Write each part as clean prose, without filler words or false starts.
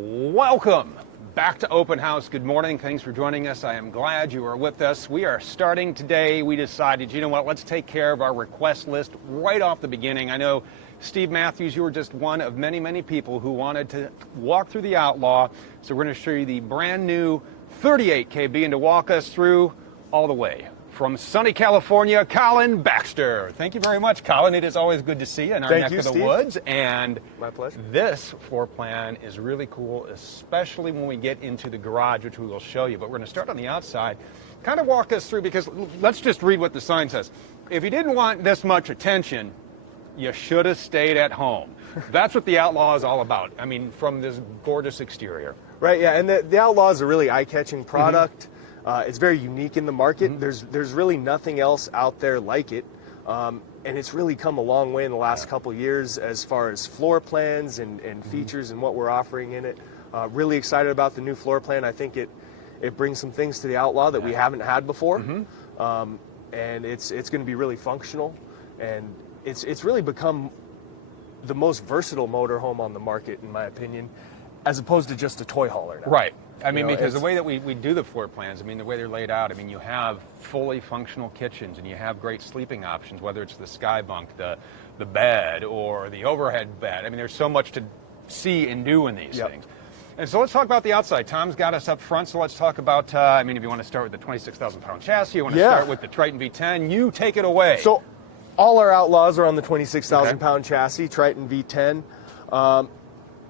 Welcome back to Open House. Good morning. Thanks for joining us. I am glad you are with us. We are starting today. We decided, you know what, let's take care of our request list right off the beginning. I know, Steve Matthews, you were just one of many, many people who wanted to walk through the Outlaw. So we're going to show you the brand new 38 KB, and to walk us through all the way from sunny California, Colin Baxter. Thank you very much, Colin. It is always good to see you in our neck of the woods. And my pleasure. This floor plan is really cool, especially when we get into the garage, which we will show you. But we're going to start on the outside. Kind of walk us through, because let's just read what the sign says. If you didn't want this much attention, you should have stayed at home. That's what the Outlaw is all about. I mean, from this gorgeous exterior. Right, yeah, and the Outlaw is a really eye-catching product. It's very unique in the market. There's really nothing else out there like it. And it's really come a long way in the last couple years as far as floor plans and features and what we're offering in it. Really excited about the new floor plan. I think it brings some things to the Outlaw that we haven't had before. And it's going to be really functional. And it's really become the most versatile motorhome on the market, in my opinion, as opposed to just a toy hauler now. Right. I mean, because the way that we do the floor plans, I mean, the way they're laid out, I mean, you have fully functional kitchens and you have great sleeping options, whether it's the sky bunk, the bed, or the overhead bed. I mean, there's so much to see and do in these things. And so let's talk about the outside. Tom's got us up front, so let's talk about, I mean, if you want to start with the 26,000-pound chassis, you want to start with the Triton V10, you take it away. So all our Outlaws are on the 26,000-pound chassis, Triton V10.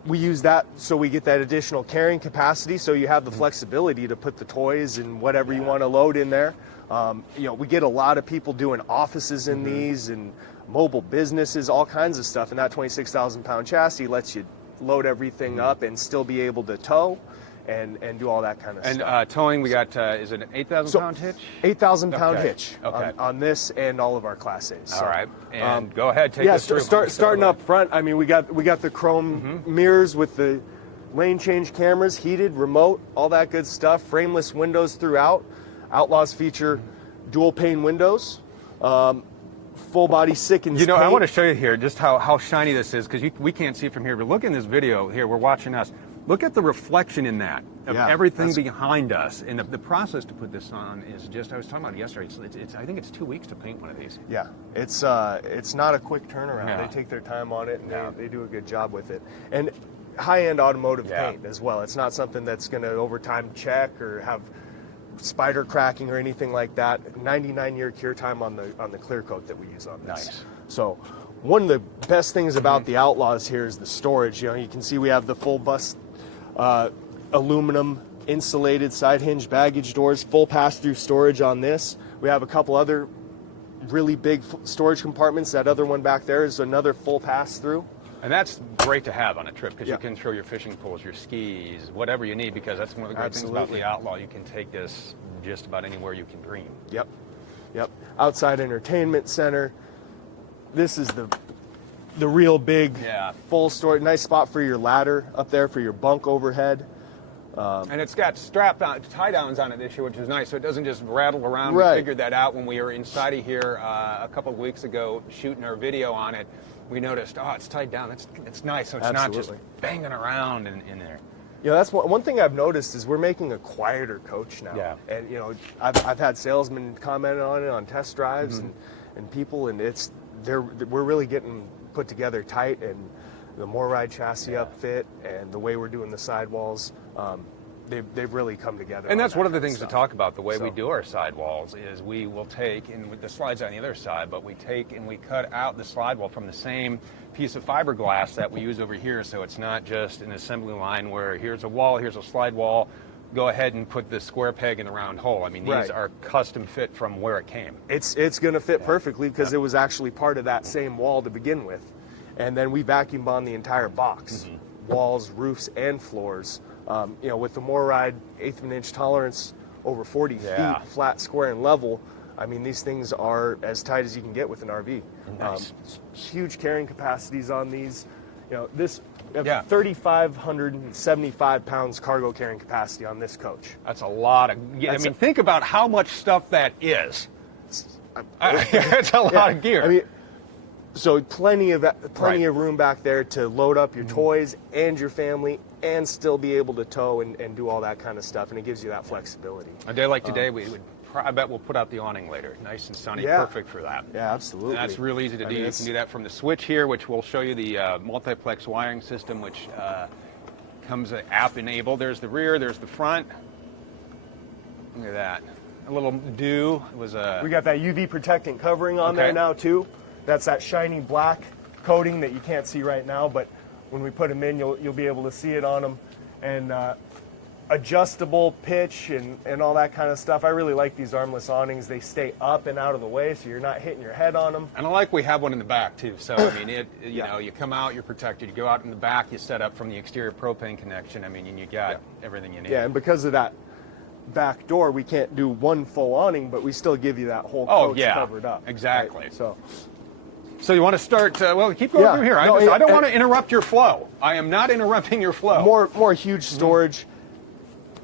We use that so we get that additional carrying capacity, so you have the flexibility to put the toys and whatever you want to load in there. You know, we get a lot of people doing offices in these and mobile businesses, all kinds of stuff, and that 26,000-pound chassis lets you load everything up and still be able to tow and do all that kind of stuff. And towing, we got, is it an 8,000-pound hitch? 8,000-pound hitch on this and all of our Class A's. So, all right, and go ahead, take us through. Starting up front, I mean, we got the chrome mirrors with the lane change cameras, heated, remote, all that good stuff, frameless windows throughout. Outlaws feature dual pane windows, full body Sickens paint. I want to show you here just how shiny this is, because we can't see it from here, but look in this video here, we're watching us. Look at the reflection in that of everything behind us, and the process to put this on is just, I was talking about it yesterday, it's I think it's 2 weeks to paint one of these. Yeah, it's not a quick turnaround. They take their time on it, and they do a good job with it. And high-end automotive paint as well. It's not something that's going to over time check or have spider cracking or anything like that. 99-year cure time on the clear coat that we use on this. Nice. So one of the best things about the Outlaws here is the storage. You know, you can see we have the full bus aluminum insulated side hinge baggage doors, full pass-through storage on this. We have a couple other really big storage compartments. That other one back there is another full pass-through. And that's great to have on a trip, because you can throw your fishing poles, your skis, whatever you need, because that's one of the great things about the Outlaw. You can take this just about anywhere you can dream. Yep. Outside entertainment center. This is the real big full storage. Nice spot for your ladder up there for your bunk overhead. And it's got tie downs on it this year, which is nice, so it doesn't just rattle around. Right. We figured that out when we were inside of here a couple of weeks ago shooting our video on it. We noticed, it's tied down. It's nice, so it's not just banging around in there. You know, that's one thing I've noticed is we're making a quieter coach now. Yeah. And, you know, I've had salesmen comment on it on test drives and people, and we're really getting put together tight, and the more ride chassis upfit and the way we're doing the sidewalls, they've really come together. And that's one of the things to talk about. The way we do our sidewalls is we will take, and with the slides on the other side, but we take and we cut out the slide wall from the same piece of fiberglass that we use over here, so it's not just an assembly line where here's a wall, here's a slide wall, go ahead and put the square peg in the round hole. I mean, these are custom fit from where it came. It's going to fit perfectly, because it was actually part of that same wall to begin with. And then we vacuum bond the entire box, walls, roofs, and floors. You know, with the MORride 1/8 of an inch tolerance over 40 feet, flat, square, and level, I mean, these things are as tight as you can get with an RV. Nice. Huge carrying capacities on these. You know, this 3,575 pounds cargo carrying capacity on this coach. That's a lot of. I mean, think about how much stuff that is. It's a lot of gear. I mean, So plenty of Right. room back there to load up your toys and your family, and still be able to tow and do all that kind of stuff. And it gives you that flexibility. A day like today, I bet we'll put out the awning later. Nice and sunny, Yeah. perfect for that. Yeah, absolutely. And that's real easy to do. You it's- can do that from the switch here, which will show you the multiplex wiring system, which comes app enabled. There's the rear, there's the front. Look at that. A little dew. It was a. We got that UV protectant covering on Okay. there now too. That's that shiny black coating that you can't see right now, but when we put them in, you'll be able to see it on them. And adjustable pitch and all that kind of stuff. I really like these armless awnings. They stay up and out of the way, so you're not hitting your head on them. And I like we have one in the back too. So I mean, you Yeah. know, you come out, you're protected. You go out in the back, you set up from the exterior propane connection. I mean, and you got everything you need. Yeah, and because of that back door, we can't do one full awning, but we still give you that whole Oh, coach yeah. covered up. Exactly. Right? So So you want to start? Well, keep going Yeah. through here. No, I don't it- want to interrupt your flow. I am not interrupting your flow. more huge storage.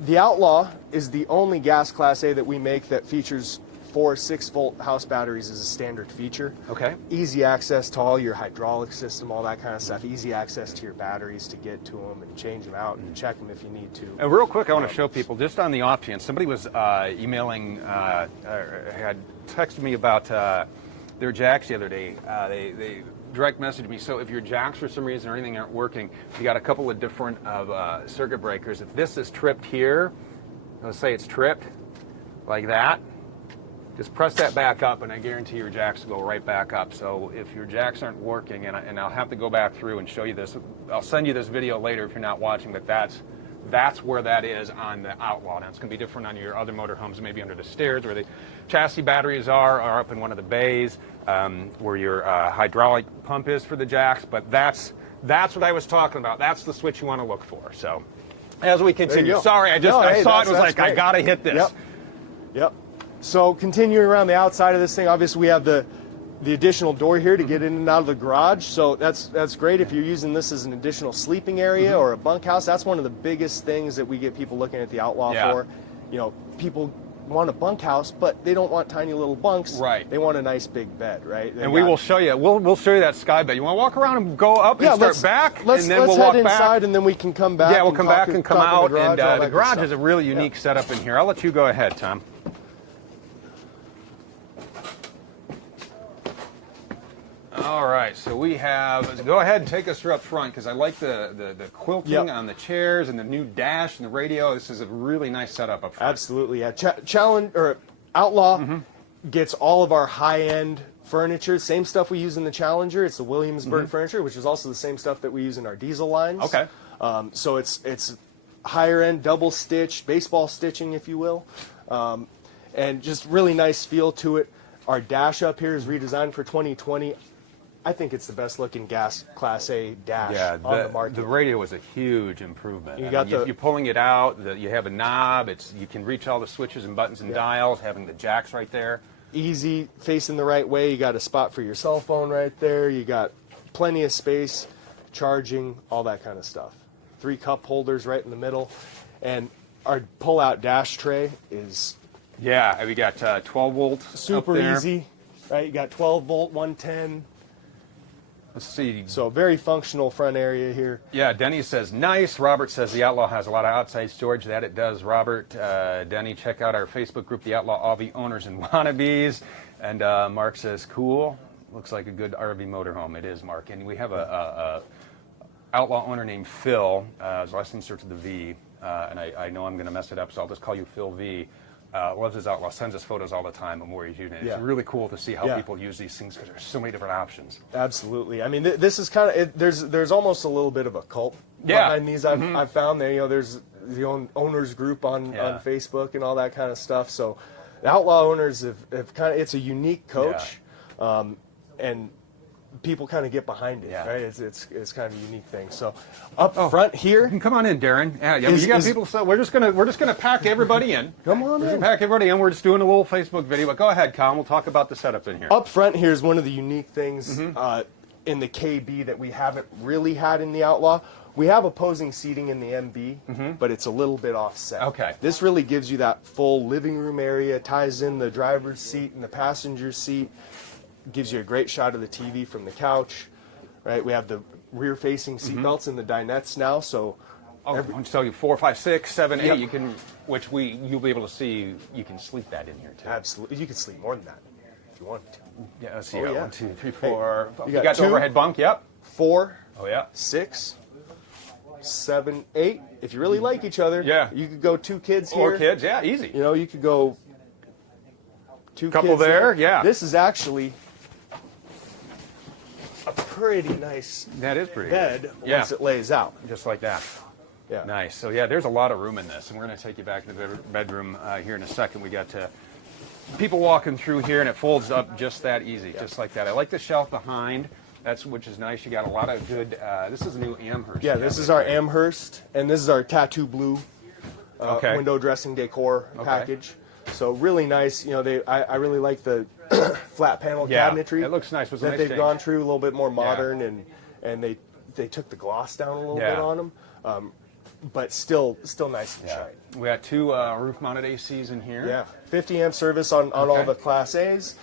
The Outlaw is the only gas Class A that we make that features 4 6-volt house batteries as a standard feature. Okay. Easy access to all your hydraulic system, all that kind of stuff. Easy access to your batteries to get to them and change them out and check them if you need to. And real quick, I want to show people, just on the off chance, somebody was emailing, had texted me about their jacks the other day. They direct messaged me. So if your jacks for some reason or anything aren't working, you got a couple of different circuit breakers. If this is tripped here, let's say it's tripped like that, just press that back up, and I guarantee your jacks will go right back up. So if your jacks aren't working, and I'll have to go back through and show you this. I'll send you this video later if you're not watching, but that's where that is on the Outlaw. Now it's going to be different on your other motorhomes, maybe under the stairs where the chassis batteries are, or up in one of the bays where your hydraulic pump is for the jacks. But that's what I was talking about. That's the switch you want to look for. So as we continue, go. sorry, I No, hey, saw it, was that's like, I great. got to hit this. Yep. So continuing around the outside of this thing, obviously we have the additional door here to get in and out of the garage. So that's great if you're using this as an additional sleeping area or a bunkhouse. That's one of the biggest things that we get people looking at the Outlaw Yeah. for. You know, people want a bunkhouse, but they don't want tiny little bunks. Right. They want a nice big bed, right? And we will show you. We'll show you that sky bed. You want to walk around and go up and start let's back, Let's, and then let's we'll head walk back. inside, and then we can come back. Yeah, we'll come back and come talk out. in the garage, And all that the good garage stuff. is a really unique setup in here. I'll let you go ahead, Tom. All right, so we have. Go ahead and take us through up front, because I like the quilting Yep. on the chairs and the new dash and the radio. This is a really nice setup up front. Absolutely, yeah. Challenge or Outlaw gets all of our high-end furniture, same stuff we use in the Challenger. It's the Williamsburg furniture, which is also the same stuff that we use in our diesel lines. Okay. So it's higher-end, double stitch, baseball stitching, if you will, and just really nice feel to it. Our dash up here is redesigned for 2020. I think it's the best-looking gas Class A dash on the market. The radio was a huge improvement. You I got mean, the- you're pulling it out. You have a knob. You can reach all the switches and buttons and dials. Having the jacks right there. Easy, facing the right way. You got a spot for your cell phone right there. You got plenty of space, charging, all that kind of stuff. 3 cup holders right in the middle, and our pull-out dash tray is Yeah, we got 12 volt. super up there. easy. Right, you got 12 volt, 110. Let's see. So very functional front area here. Yeah, Denny says nice. Robert says the Outlaw has a lot of outside storage. That it does, Robert. Denny, check out our Facebook group, the Outlaw RV Owners and Wannabes. And Mark says cool. Looks like a good RV motorhome. It is, Mark. And we have a Outlaw owner named Phil. His last name starts with the V. And I know I'm going to mess it up, so I'll just call you Phil V. Loves his Outlaw, sends us photos all the time of where he's using it. Yeah. It's really cool to see how Yeah. people use these things, because there's so many different options. Absolutely. I mean, this is kind of there's almost a little bit of a cult behind these. I've found there. You know, there's the owners group on Facebook and all that kind of stuff. So, the Outlaw owners have kind of, it's a unique coach, and people kind of get behind it. Yeah. Right? It's kind of a unique thing. So, up front here. Come on in, Darren. Yeah, Is- you got is- people. So we're just gonna pack everybody in. Come on We're in. gonna pack everybody in. We're just doing a little Facebook video. But go ahead, Colin. We'll talk about the setup in here. Up front here is one of the unique things in the KB that we haven't really had in the Outlaw. We have opposing seating in the MB, but it's a little bit offset. Okay. This really gives you that full living room area, ties in the driver's seat and the passenger seat. gives you a great shot of the TV from the couch, right? We have the rear-facing seat belts in the dinettes now, so I'll just tell you 4, 5, 6, 7, 8. Yep. You can, you'll be able to see. You can sleep that in here too. absolutely, you could sleep more than that if you wanted to. Yeah, let's see. Oh, yeah. 1, 2, 3, 4. you You got got the 2, overhead bunk. Yep. 4, Oh yeah. 6, 7, 8. If you really like each other, Yeah. you could go 2 kids here. Or kids. Yeah, easy. You know, you could go 2 Couple kids there, yeah. This is actually a pretty nice That is pretty bed good. once it lays out. Just like that. Yeah. Nice. So yeah, there's a lot of room in this, and we're going to take you back to the bedroom here in a second. We got people walking through here, and it folds up just that easy, just like that. I like the shelf behind. Which is nice. You got a lot of good. This is a new Amherst. Yeah, this is our Amherst, and this is our tattoo blue Okay. window dressing decor package. So really nice. You know, I really like the flat panel Yeah, cabinetry. it looks nice. It was a that nice they've change. gone through, a little bit more modern, and they took the gloss down a little bit on them, but still nice and shiny. We got 2 roof-mounted ACs in here. Yeah, 50 amp service on all the Class A's.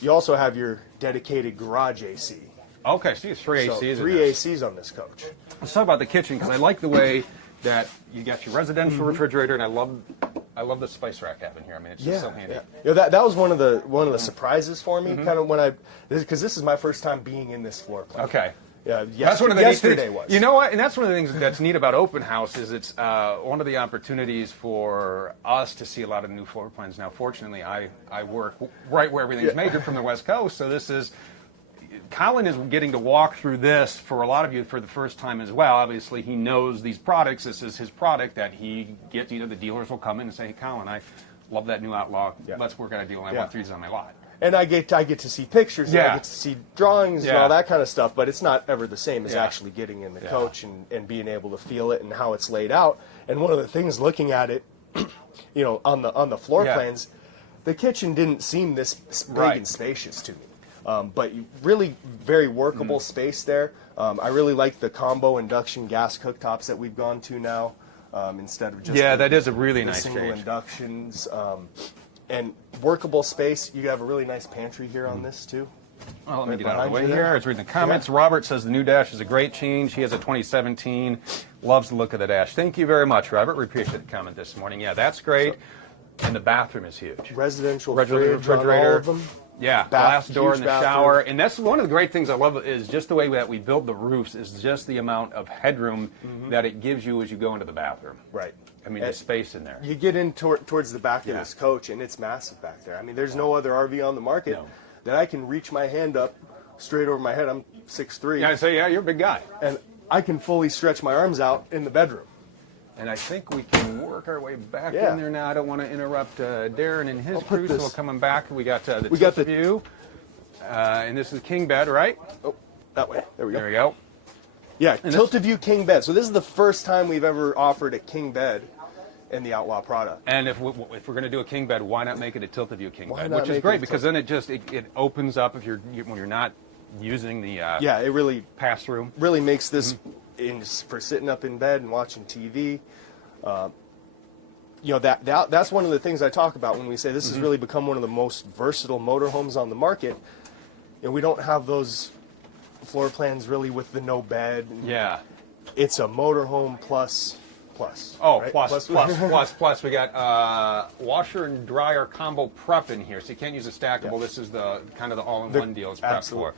You also have your dedicated garage AC. Okay, so you have 3 So ACs. 3 ACs on this coach. Let's talk about the kitchen, because I like the way that you got your residential refrigerator, and I love the spice rack having here. I mean, it's just so handy. Yeah, that was one of the surprises for me, kind of when because this is my first time being in this floor plan. Okay. Yeah, That's one of the neat yesterday things. was. You know what? And that's one of the things that's neat about Open House is it's one of the opportunities for us to see a lot of new floor plans. Now, fortunately, I work right where everything's majored from the West Coast, so this is. Colin is getting to walk through this for a lot of you for the first time as well. Obviously, he knows these products. This is his product that he gets. You know, the dealers will come in and say, "Hey, Colin, I love that new Outlaw. Let's work out a deal. And I want 3s on my lot." And I get to see pictures, and I get to see drawings and all that kind of stuff, but it's not ever the same as actually getting in the coach and being able to feel it and how it's laid out. And one of the things looking at it, you know, on the floor plans, the kitchen didn't seem this big and spacious to me. But really very workable space there. I really like the combo induction gas cooktops that we've gone to now instead of just that is a really nice single change. inductions. And workable space. You have a really nice pantry here on this too. Well, let me Right get out of the way behind you here. there. I was reading the comments. Robert says the new dash is a great change. He has a 2017. Loves the look of the dash. Thank you very much, Robert. We appreciate the comment this morning. Yeah, that's great. And the bathroom is huge. Residential Refrigerator. fridge on all of them. Yeah, glass door in huge the bathroom. shower. And that's one of the great things I love is just the way that we build the roofs is just the amount of headroom that it gives you as you go into the bathroom. Right. I mean, there's space in there. You get in towards the back of this coach, and it's massive back there. I mean, there's no other RV on the market that I can reach my hand up straight over my head. I'm 6'3". Yeah, I say, you're a big guy. And I can fully stretch my arms out in the bedroom. And I think we can work our way back Yeah. in there now. I don't want to interrupt Darren and his I'll put crew, so this- we're coming back. We got the We got the- view. And this is king bed, right? Oh, that way. There we go. There we go. Yeah, And tilt-a-view king bed. So this is the first time we've ever offered a king bed in the Outlaw product. And if we're going to do a king bed, why not make it a tilt-a-view king Why bed? not Which is make great it because then it opens up if when you're not using the Yeah, it really pass-through. really makes this for sitting up in bed and watching TV. You know, that's one of the things I talk about when we say this has really become one of the most versatile motorhomes on the market. And we don't have those floor plans really with the no bed. Yeah. It's a motorhome plus. Oh, right? plus. We got washer and dryer combo prep in here, so you can't use a stackable. Yeah. This is the kind of the all-in-one deal it's prepped for.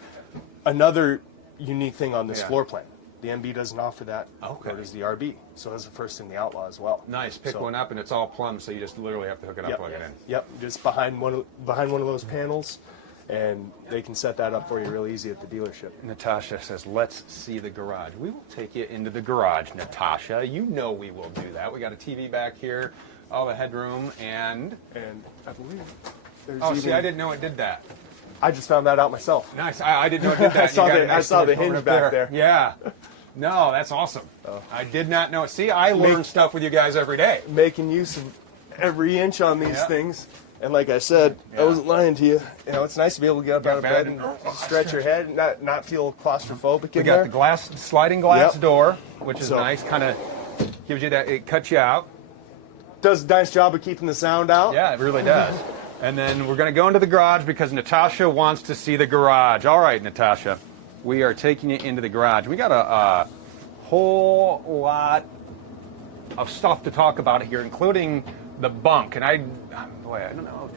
Another unique thing on this Yeah. floor plan. The MB doesn't offer that. Okay. Nor does the RB. So that's the first in the Outlaw as well. Nice. Pick So- one up, and it's all plumb, so you just literally have to hook it up, plug it in. Yep, just behind one of those panels, and they can set that up for you real easy at the dealership. Natasha says, let's see the garage. We will take you into the garage, Natasha. You know we will do that. We got a TV back here, all the headroom, and I believe there's see, I didn't know it did that. I just found that out myself. Nice. I didn't know it did that. I saw the hinge back there. Yeah. No, that's awesome. I did not know. See, I learn stuff with you guys every day. Making use of every inch on these things. And like I said, I wasn't lying to you. You know, it's nice to be able to get up out of bed and stretch your head and not feel claustrophobic We in got there. the sliding glass Yep. door, which is So- nice. Kind of gives you that, it cuts you out. Does a nice job of keeping the sound out. Yeah, it really does. And then we're going to go into the garage because Natasha wants to see the garage. All right, Natasha, we are taking it into the garage. We got a whole lot of stuff to talk about here, including the bunk. And I don't know.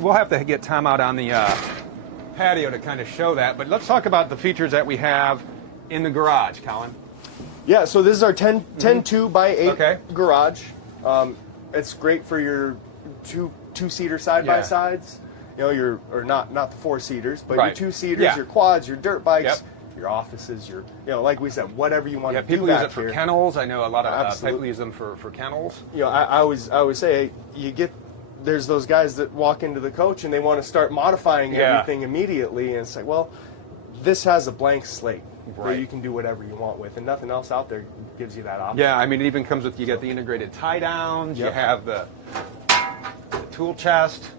We'll have to get Tom out on the patio to kind of show that. But let's talk about the features that we have in the garage, Colin. Yeah, so this is our 10.2 by 8 garage. It's great for your two-seater side-by-sides. You know, or not the four-seaters, but your two-seaters, your quads, your dirt bikes, your offices, your, like we said, whatever you want to do people use back it for here. Kennels. I know a lot of people use them for kennels. You know, I always say, there's those guys that walk into the coach and they want to start modifying everything immediately, and it's like, well, this has a blank slate where you can do whatever you want with, and nothing else out there gives you that option. Yeah, I mean, it even comes with, you get the integrated tie-downs, you have the tool chest,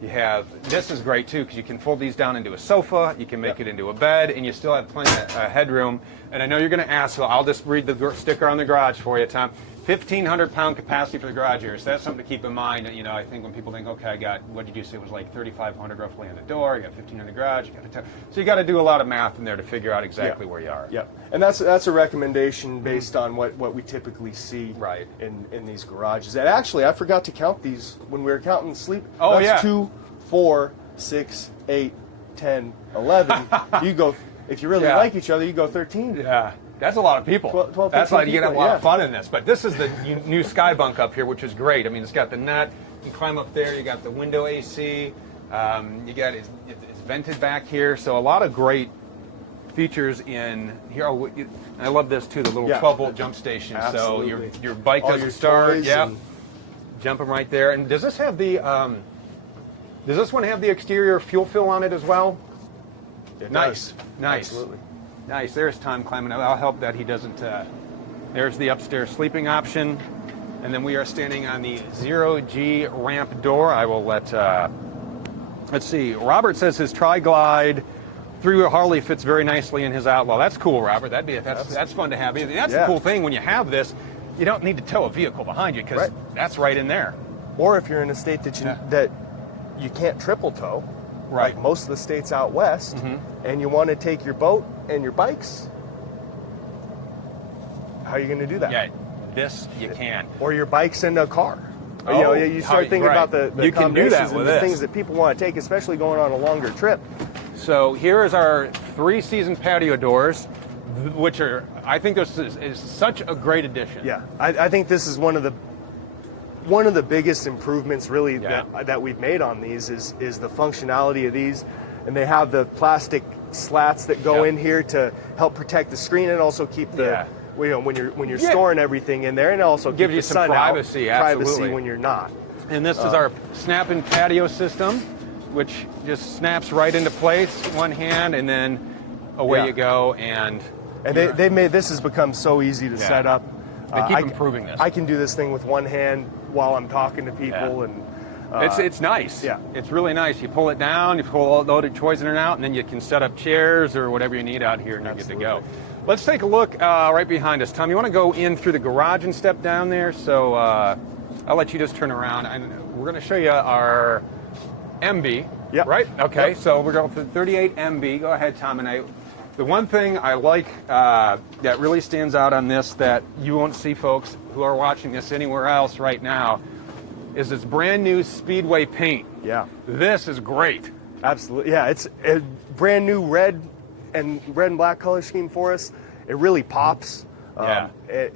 you have, this is great too, because you can fold these down into a sofa, you can make it into a bed, and you still have plenty of headroom. And I know you're going to ask, so I'll just read the sticker on the garage for you, Tom. 1,500-pound capacity for the garage here, so that's something to keep in mind. You know, I think when people think, okay, I got, what did you say, it was like 3,500 roughly on the door, you got 1,500 garage, you got so you got to do a lot of math in there to figure out exactly where you are. Yeah, and that's a recommendation based on what we typically see in these garages. And actually, I forgot to count these when we were counting sleep. Oh, that's 2, 4, 6, 8, 10, 11. You go, if you really like each other, you go 13. Yeah. That's a lot of people. 12, that's why you get a lot of fun in this. But this is the new sky bunk up here, which is great. I mean, it's got the net. You can climb up there. You got the window AC. You got it's vented back here. So a lot of great features in here. Oh, I love this too. The little 12-volt jump station. Absolutely. So your bike doesn't start. Yeah. Jumping right there. And does this have the? Does this one have the exterior fuel fill on it as well? Nice. Absolutely. Nice. There's Tom climbing up. I'll help that he doesn't. There's the upstairs sleeping option. And then we are standing on the 0G ramp door. I will let, let's see. Robert says his Tri-Glide through a Harley fits very nicely in his Outlaw. That's cool, Robert. That's fun to have. That's the cool thing when you have this. You don't need to tow a vehicle behind you because that's right in there. Or if you're in a state that you can't triple tow, like most of the states out west, and you want to take your boat and your bikes, how are you going to do that? Yeah, this you can. Or your bikes and a car. You start thinking about the combinations and the things that people want to take, especially going on a longer trip. So here is our 3-season patio doors, which are, I think this is such a great addition. Yeah, I think this is one of the biggest improvements really that we've made on these is the functionality of these, and they have the plastic slats that go in here to help protect the screen and also keep the when you're storing everything in there, and also gives keep you the some sun privacy, out, absolutely. privacy when you're not. And this is our snap-in patio system, which just snaps right into place, one hand, and then away you go. And they made this has become so easy to set up. They keep improving this. I can do this thing with one hand while I'm talking to people, and it's nice. Yeah, it's really nice. You pull it down, you pull all the loaded toys in and out, and then you can set up chairs or whatever you need out here, and you're good to go. Let's take a look right behind us. Tom, you want to go in through the garage and step down there? So I'll let you just turn around, and we're going to show you our MB. Yep. Right? Okay. So we're going for 38 MB. Go ahead, Tom. And the one thing I like that really stands out on this that you won't see folks who are watching this anywhere else right now is this brand new Speedway paint. Yeah. This is great. Absolutely. Yeah, it's a brand new red and black color scheme for us. It really pops. It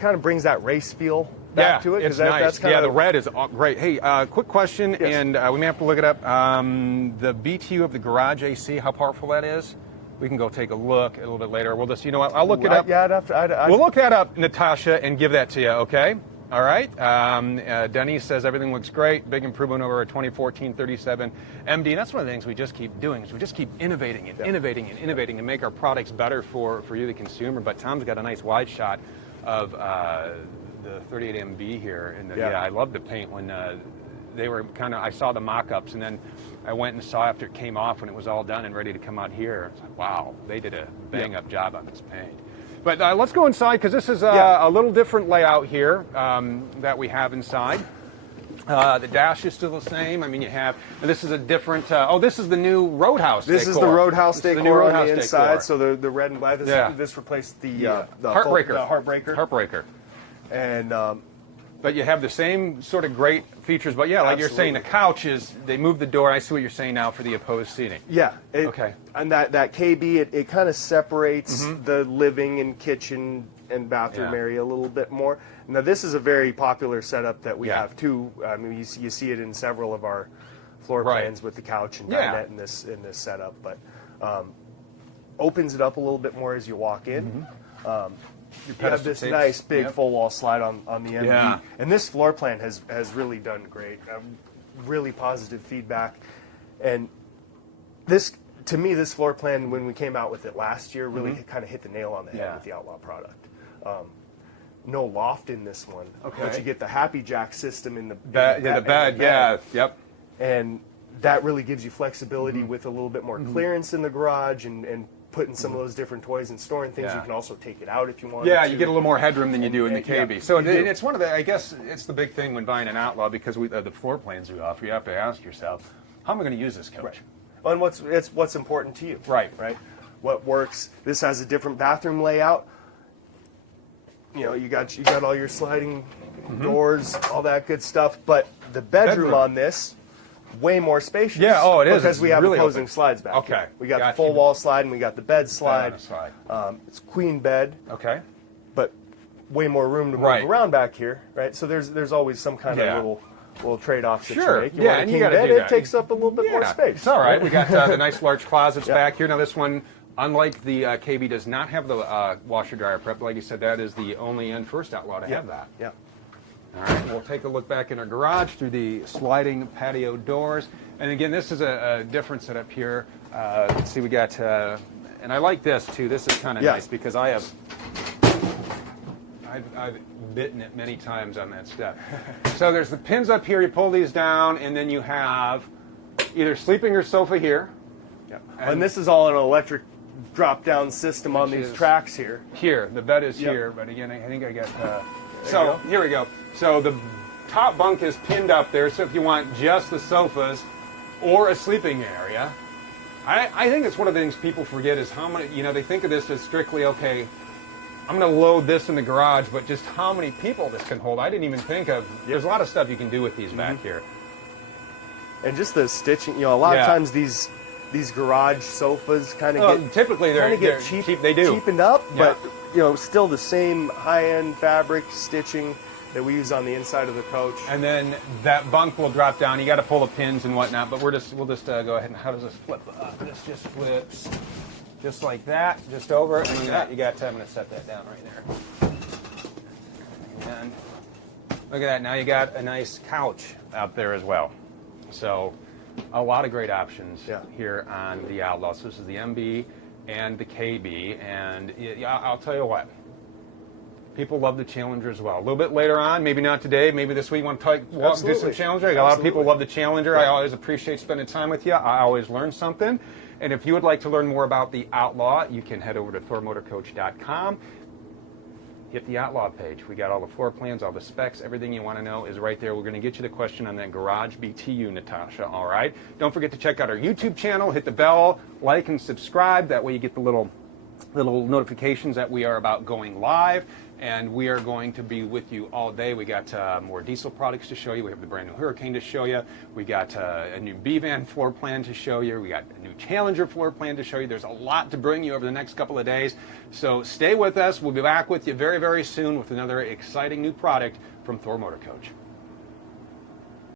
kind of brings that race feel back to it. It's nice. That's kind of the red is great. Hey, quick question, and we may have to look it up. The BTU of the garage AC, how powerful that is? We can go take a look a little bit later. We'll just, I'll look it up. Yeah, we'll look that up, Natasha, and give that to you, okay? All right. Denny says everything looks great. Big improvement over a 2014 37 MD. And that's one of the things we just keep doing is we just keep innovating and innovating and innovating and make our products better for you, the consumer. But Tom's got a nice wide shot of the 38 MB here. And I love the paint when they were I saw the mock-ups, and then I went and saw after it came off when it was all done and ready to come out here. It's like, wow, they did a bang-up job on this paint. But let's go inside because this is a little different layout here that we have inside. The dash is still the same. I mean, you have, and this is a different, this is the new Roadhouse This decor. is the Roadhouse This is decor the new on Roadhouse the inside, decor. so the red and black. This replaced the Heartbreaker. The Heartbreaker. Heartbreaker. And but you have the same sort of great features, but yeah, like you're saying, the couch is, they moved the door. I see what you're saying now for the opposed seating. yeah. Okay. And that KB, it kind of separates the living and kitchen and bathroom area a little bit more. Now, this is a very popular setup that we have too. I mean, you see it in several of our floor plans with the couch and dinette in this setup. But opens it up a little bit more as you walk in. You have this nice big full wall slide on the MB. Yeah. And this floor plan has really done great. Really positive feedback. And this, to me, this floor plan, when we came out with it last year, really kind of hit the nail on the head with the Outlaw product. No loft in this one, but you get the Happy Jack system in the bed. Yep. And that really gives you flexibility with a little bit more clearance in the garage and putting some of those different toys and storing things. You can also take it out if you want. Yeah, you get a little more headroom than you do in the KB. Yeah, so it's one of the, I guess it's the big thing when buying an Outlaw, because the floor plans we offer, you have to ask yourself, how am I going to use this coach? Right. Well, and what's important to you. Right. What works. This has a different bathroom layout. You know, you got all your sliding doors, all that good stuff. But the bedroom on this, way more spacious. Yeah, oh, it is. Because we have really opposing open. slides back Okay. here. We got the full wall slide and we got the bed slide. It's queen bed. Okay. But way more room to move around back here, right? So there's always some kind of little trade-offs that you make. You want a king bed, it takes up a little bit more space. It's all right. We got the nice large closets back here. Now this one, unlike the KB, does not have the washer dryer prep. Like you said, that is the only and first Outlaw to have that. Yeah. All right, we'll take a look back in our garage through the sliding patio doors. And again, this is a different setup here. Let's see, we got, and I like this too. This is kind of nice because I've bitten it many times on that step. So there's the pins up here. You pull these down, and then you have either sleeping or sofa here. Yeah. And this is all an electric drop-down system on these tracks here. Here, the bed is here, but again, I think I got. So here we go. So the top bunk is pinned up there. So if you want just the sofas or a sleeping area, I think it's one of the things people forget is how many. You know, they think of this as strictly okay. I'm going to load this in the garage, but just how many people this can hold, I didn't even think of. There's a lot of stuff you can do with these back here. And just the stitching, you know, a lot of times these garage sofas kind of get typically they're cheap. They do cheapened up, but you know, still the same high-end fabric stitching that we use on the inside of the coach. And then that bunk will drop down. You got to pull the pins and whatnot, but we'll just go ahead and how does this flip? This just flips. Just like that, just over, and then I'm going to set that down right there. And look at that, now you got a nice couch out there as well. So a lot of great options here on the Outlaw. So this is the MB and the KB, and I'll tell you what, people love the Challenger as well. A little bit later on, maybe not today, maybe this week you want to do some Challenger. A lot of people love the Challenger. I always appreciate spending time with you. I always learn something. And if you would like to learn more about the Outlaw, you can head over to thormotorcoach.com. Hit the Outlaw page. We got all the floor plans, all the specs, everything you want to know is right there. We're going to get you the question on that garage BTU, Natasha, all right? Don't forget to check out our YouTube channel. Hit the bell, like, and subscribe. That way you get the little notifications that we are about going live. And we are going to be with you all day. We got more diesel products to show you. We have the brand new Hurricane to show you. We got a new B-Van floor plan to show you. We got a new Challenger floor plan to show you. There's a lot to bring you over the next couple of days. So stay with us. We'll be back with you very, very soon with another exciting new product from Thor Motor Coach.